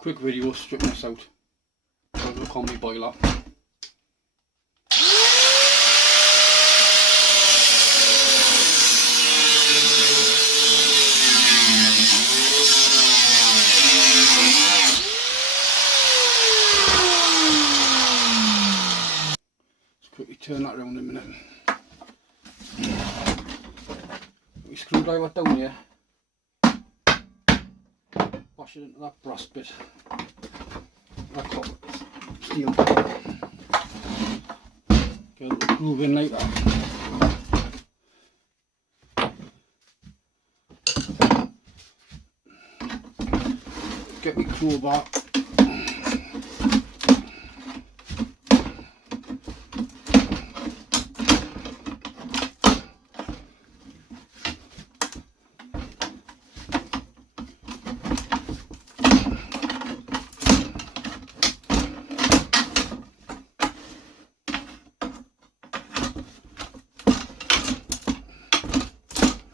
quick video stripping this out of the combi boiler. Let's quickly turn that around in a minute. Put your screwdriver down here. Bash it into that brass bit, that top steel bit. Get a little groove in like that. Get my crowbar.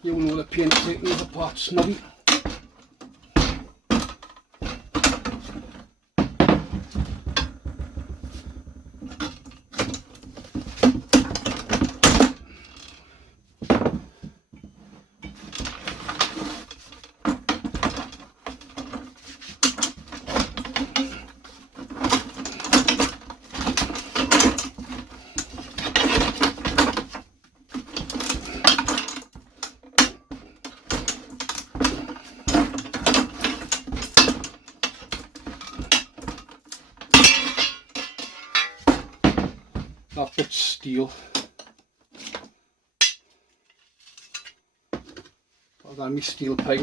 You know the paint taking these apart snobby. That bit's steel. Put that in my steel pile. I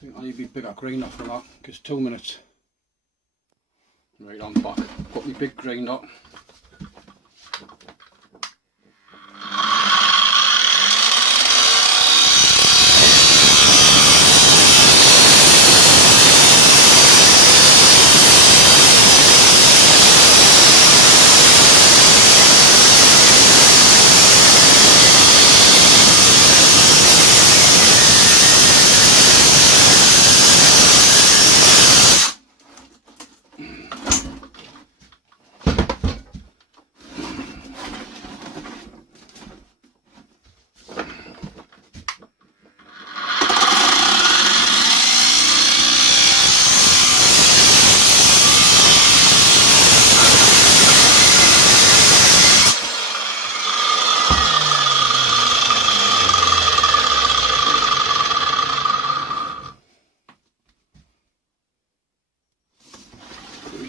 think I need a bigger grinder for that, because 2 minutes. Right on back, got my big grinder.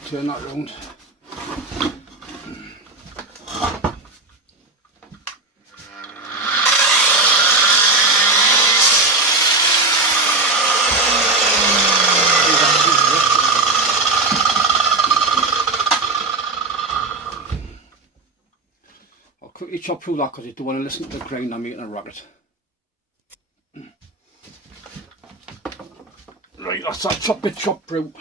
Turn that round. I'll quickly chop through that because I don't want to listen to the grind I'm making a racket. Right, that's that chop bit chopped through.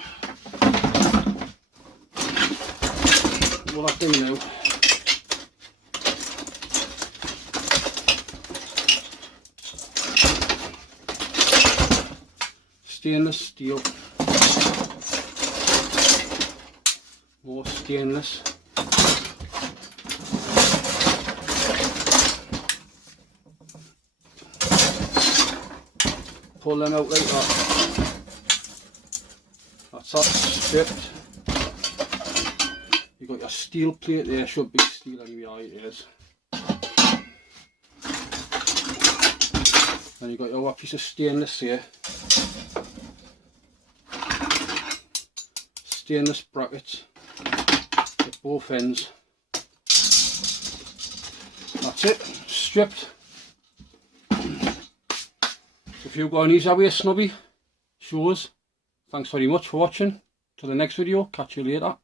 What I do now, stainless steel, more stainless, pull them out like that, that's that stripped. You've got your steel plate there, should be steel anyway, it is. Then you've got your piece of stainless here. Stainless brackets at both ends. That's it, stripped. So if you've got an easier way snobby, show us. Thanks very much for watching. Till the next video, catch you later.